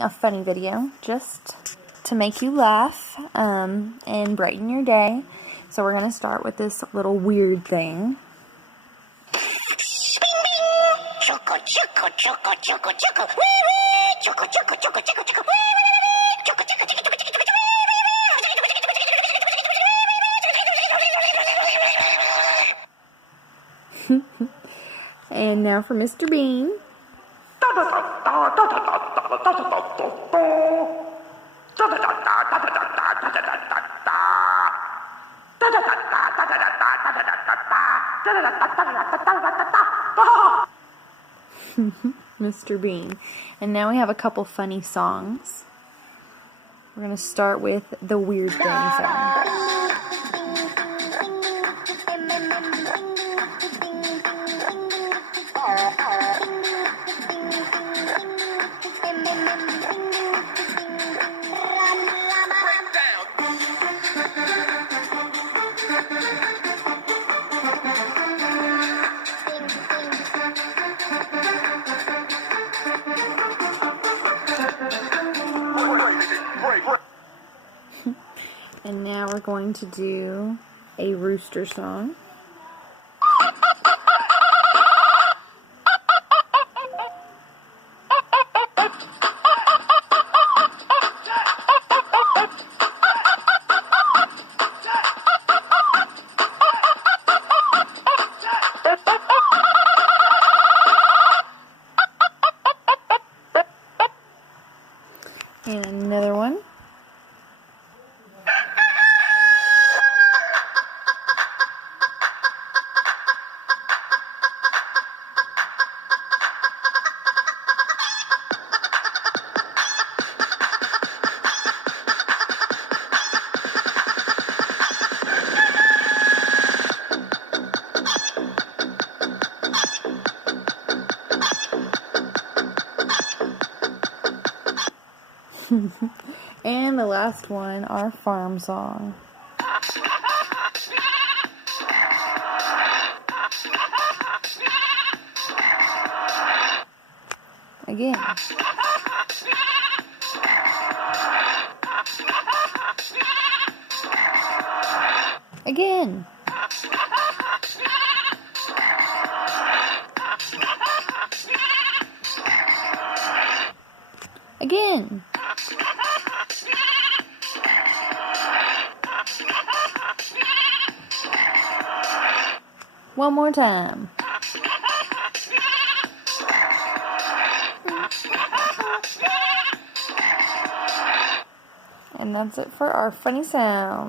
doing a funny video just to make you laugh and brighten your day. So we're going to start with this little weird thing. Choco, choco, choco, choco, choco, wee wee. Choco, choco, choco, choco, choco, wee wee. Choco, choco, choco, choco, choco, choco, wee wee. And now for Mr. Bean. Mr. Bean. And now we have a couple funny songs. We're going to start with the Weird Thing song. And now we're going to do a rooster song. And another one. And the last one, our farm song. Again. Again. Again. One more time. And that's it for our funny sound.